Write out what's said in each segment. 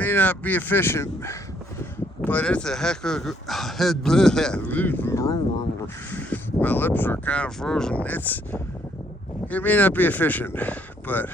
may not be efficient, but it's a heck of a... My lips are kind of frozen. It may not be efficient, but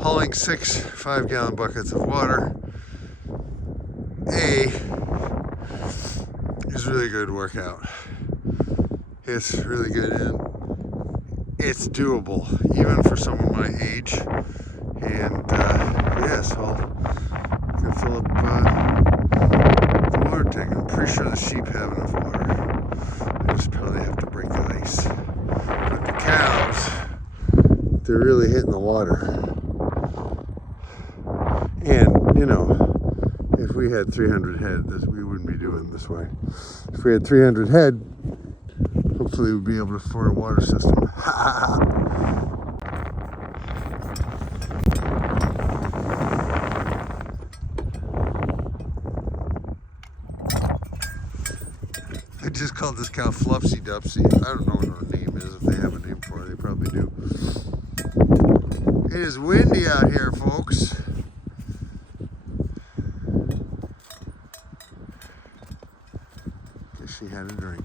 hauling 6 5-gallon buckets of water, is really good workout. It's really good and it's doable, even for someone my age. And yeah, so I'm gonna fill up the water tank. I'm pretty sure the sheep have enough water. I just probably have to break the ice. But the cows, they're really hitting the water. And you know, if we had 300 head, we wouldn't be doing this way. If we had 300 head, hopefully we'd be able to afford a water system. I just called this cow Flupsy Dupsy. I don't know what her name is. If they have a name for her, they probably do. It is windy out here, folks. Guess she had a drink.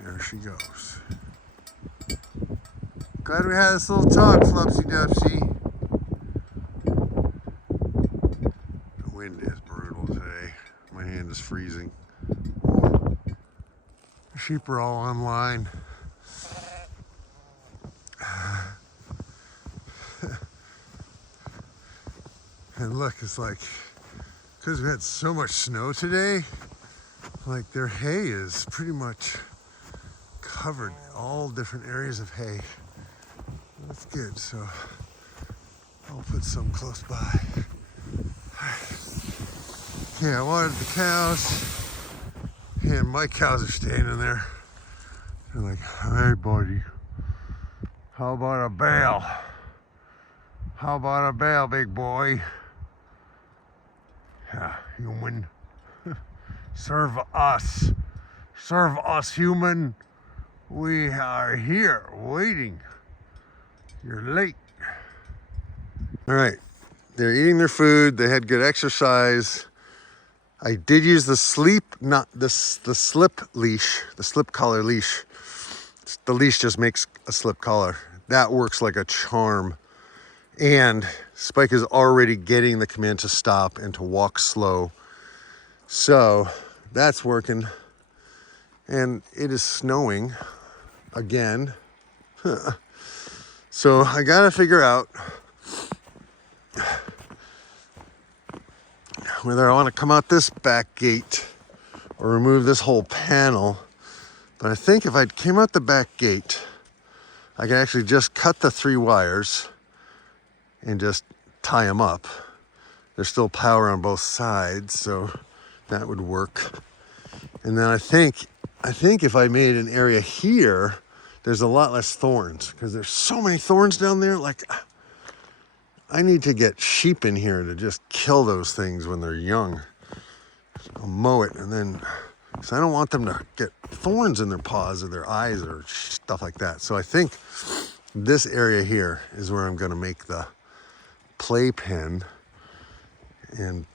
There she goes. Glad we had this little talk, Flupsy Dupsy. The wind is brutal today. My hand is freezing. The sheep are all online. And look, it's like, because we had so much snow today, like their hay is pretty much covered, all different areas of hay. That's good, so I'll put some close by. Yeah, I watered the cows, and my cows are standing there. They're like, hey buddy, how about a bale? How about a bale, big boy? Yeah, human. Serve us, human. We are here waiting. You're late. All right, they're eating their food. They had good exercise. I did use the slip leash, the slip collar leash. The leash just makes a slip collar. That works like a charm. And Spike is already getting the command to stop and to walk slow. So that's working. And it is snowing again. So I gotta figure out whether I want to come out this back gate or remove this whole panel. But I think if I came out the back gate, I could actually just cut the 3 wires and just tie them up. There's still power on both sides, so that would work. And then I think if I made an area here, there's a lot less thorns, because there's so many thorns down there. Like, I need to get sheep in here to just kill those things when they're young. I'll mow it, and then, because I don't want them to get thorns in their paws or their eyes or stuff like that. So I think this area here is where I'm gonna make the playpen. And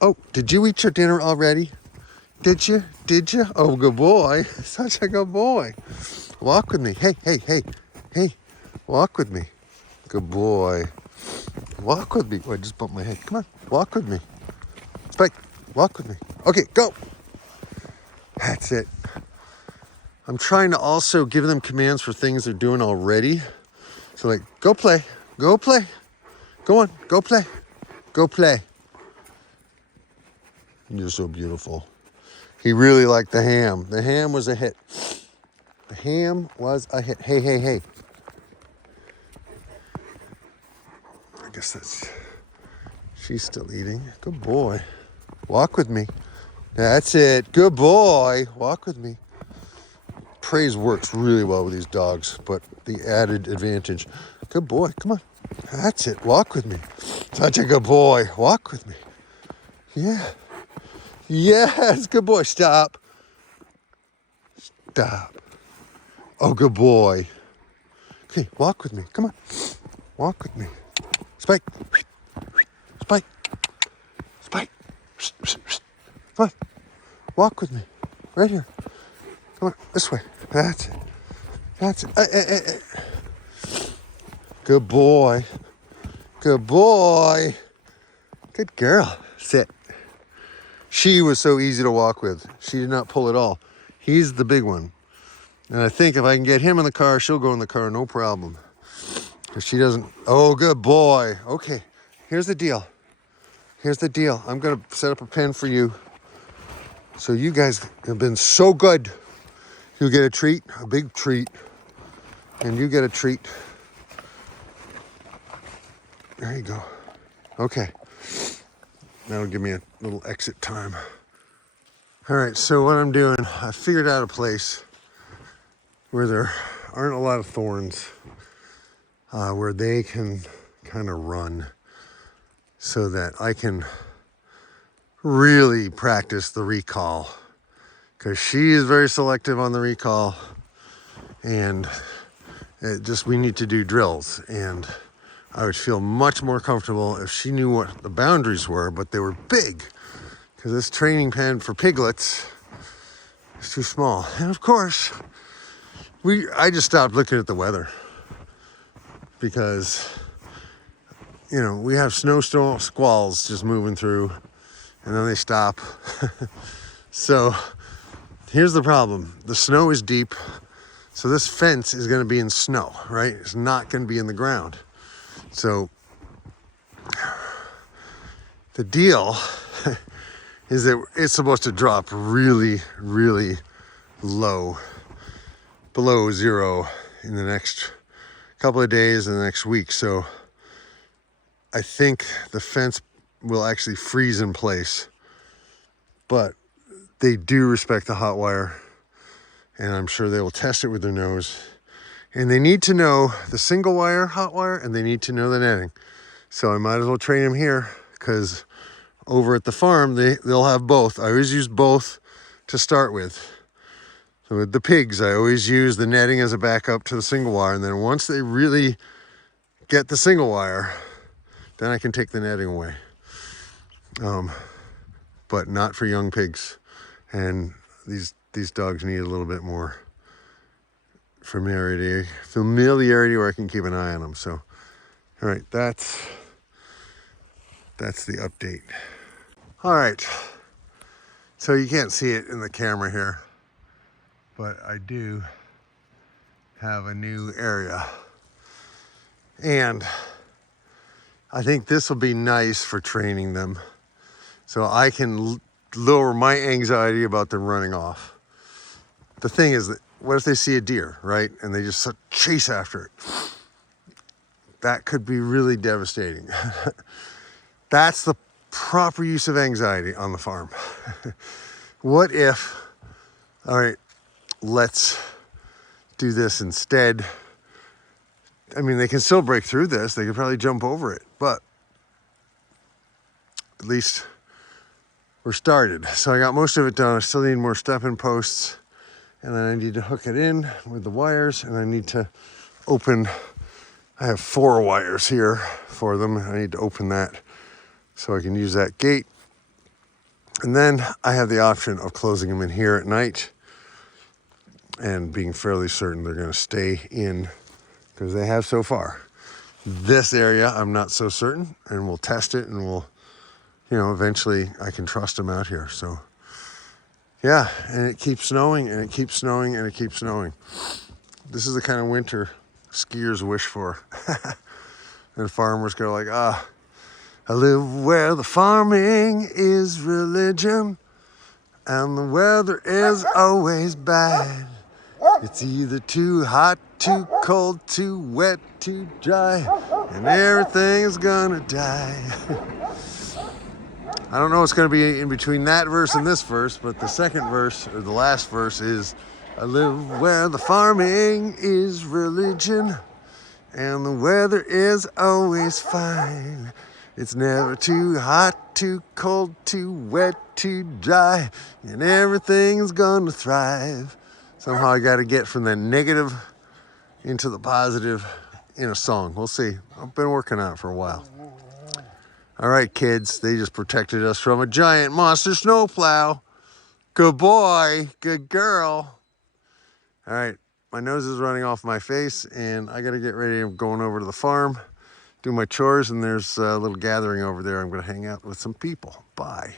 oh, did you eat your dinner already? Did you? Oh, good boy. Such a good boy. Walk with me. Hey, walk with me. Good boy. Walk with me. Oh, I just bumped my head. Come on, walk with me. Spike, walk with me. Okay, go. That's it. I'm trying to also give them commands for things they're doing already. So like, go play. Go on, go play. You're so beautiful. He really liked the ham. The ham was a hit. Hey. I guess she's still eating. Good boy. Walk with me. That's it. Good boy. Walk with me. Praise works really well with these dogs, but the added advantage. Good boy. Come on. That's it. Walk with me. Such a good boy. Walk with me. Yeah. Yes. Good boy. Stop. Oh, good boy. Okay, walk with me. Come on. Walk with me. Spike. Come on, walk with me. Right here. Come on, this way. That's it. That's it. Good boy. Good boy. Good girl. Sit. She was so easy to walk with. She did not pull at all. He's the big one. And I think if I can get him in the car, she'll go in the car, no problem. If she doesn't, oh, good boy. Okay, here's the deal. Here's the deal. I'm gonna set up a pen for you. So you guys have been so good. You get a treat, a big treat. And you get a treat. There you go. Okay. That'll give me a little exit time. All right, so what I'm doing, I figured out a place where there aren't a lot of thorns, where they can kind of run so that I can really practice the recall, because she is very selective on the recall, and we need to do drills, and I would feel much more comfortable if she knew what the boundaries were, but they were big, because this training pen for piglets is too small. And of course, I just stopped looking at the weather, because, you know, we have snowstorm squalls just moving through, and then they stop. So here's the problem. The snow is deep, so this fence is going to be in snow, right? It's not going to be in the ground. So the deal is that it's supposed to drop really, really low, below zero in the next couple of days and the next week. So I think the fence will actually freeze in place, but they do respect the hot wire, and I'm sure they will test it with their nose. And they need to know the single wire, hot wire, and they need to know the netting. So I might as well train them here, because over at the farm, they'll have both. I always use both to start with. So with the pigs, I always use the netting as a backup to the single wire. And then once they really get the single wire, then I can take the netting away. But not for young pigs. And these dogs need a little bit more familiarity where I can keep an eye on them. So, all right, that's the update. All right, so you can't see it in the camera here, but I do have a new area, and I think this will be nice for training them, so I can lower my anxiety about them running off. The thing is that, what if they see a deer, right? And they just chase after it? That could be really devastating. That's the proper use of anxiety on the farm. What if, all right, let's do this instead. I mean, they can still break through this. They could probably jump over it, but at least we're started. So I got most of it done. I still need more stepping posts. And then I need to hook it in with the wires, and I need to open, I have 4 wires here for them. I need to open that so I can use that gate. And then I have the option of closing them in here at night and being fairly certain they're going to stay in, because they have so far. This area, I'm not so certain, and we'll test it, and we'll, you know, eventually I can trust them out here. So yeah, and it keeps snowing, and it keeps snowing, and it keeps snowing. This is the kind of winter skiers wish for. And farmers go like, I live where the farming is religion, and the weather is always bad. It's either too hot, too cold, too wet, too dry, and everything's gonna die. I don't know what's going to be in between that verse and this verse, but the second verse, or the last verse, is, I live where the farming is religion, and the weather is always fine. It's never too hot, too cold, too wet, too dry, and everything's gonna thrive. Somehow I got to get from the negative into the positive in a song. We'll see. I've been working on it for a while. All right, kids, they just protected us from a giant monster snowplow. Good boy, good girl. All right, my nose is running off my face and I gotta get ready. I'm going over to the farm, do my chores, and there's a little gathering over there. I'm gonna hang out with some people. Bye.